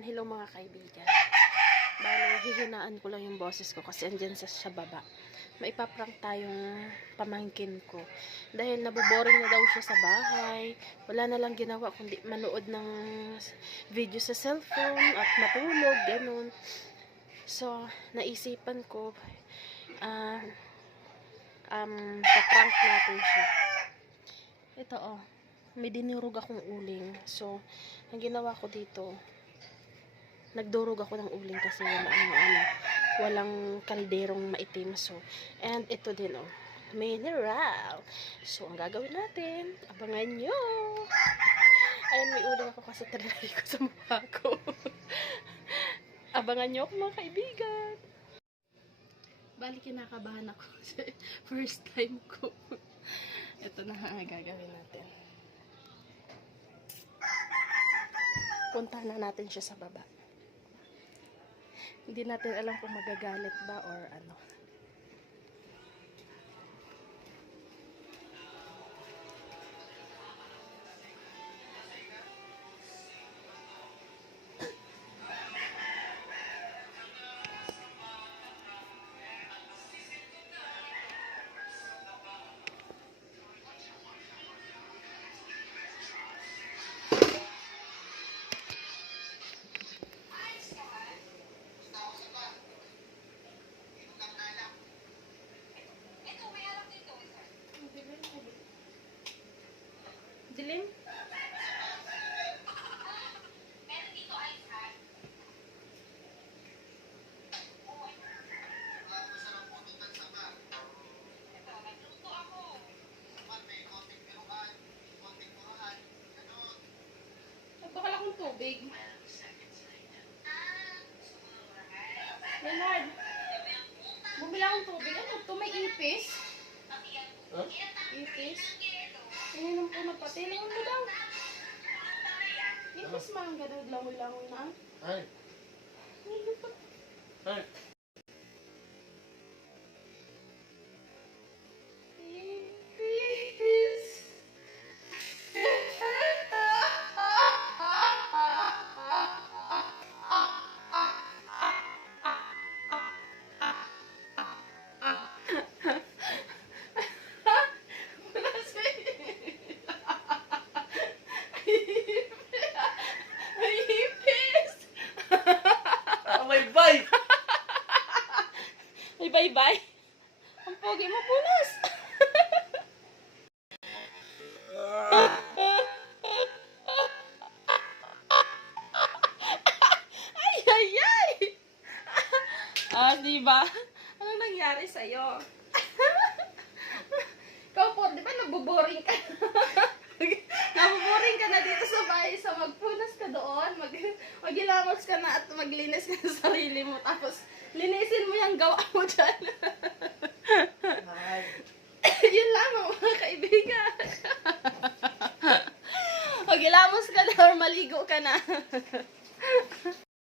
Ayan, hello mga kaibigan. Bale, hihinaan ko lang yung boses ko kasi andyan sa baba. Maipaprank tayong pamangkin ko. Dahil naboboring na daw siya sa bahay. Wala na lang ginawa kundi manood ng video sa cellphone at matulog, ganun. So, naisipan ko, paprank natin siya. Ito may dinurog akong uling. So, ang ginawa ko dito, nagdurog ako ng uling kasi walang kalderong maitim. So, and ito din mineral. So, ang gagawin natin, abangan nyo. Ayun, may uling ako kasi talagay ko sa mukha ko. Abangan nyo ako mga kaibigan. Bali, kinakabahan ako. First time ko. Ito na ang gagawin natin. Puntahan na natin siya sa baba. Hindi natin alam kung magagalit ba or ano. Dilim? Bakal akong tubig. Leonard, bumili akong tubig. Ano ito? May ipis? Huh? Ipis? Ininom ko na pati. Langon mo daw. Ipis man. Ganun langoy-langoy na. Ay. Ay. Bye-bye. Ang pogi mo, punas. Ay. Diba? Anong nangyari sa'yo? Ikaw po, di ba nabuboring ka? Nabuboring ka na dito sa bahay. So, magpunas ka doon. Magilamos ka na at maglinis ka sa sarili mo. Tapos, linisin mo yung gawa mo dyan. Yun lamang mga kaibigan. Magilamos ka na or maligo ka na.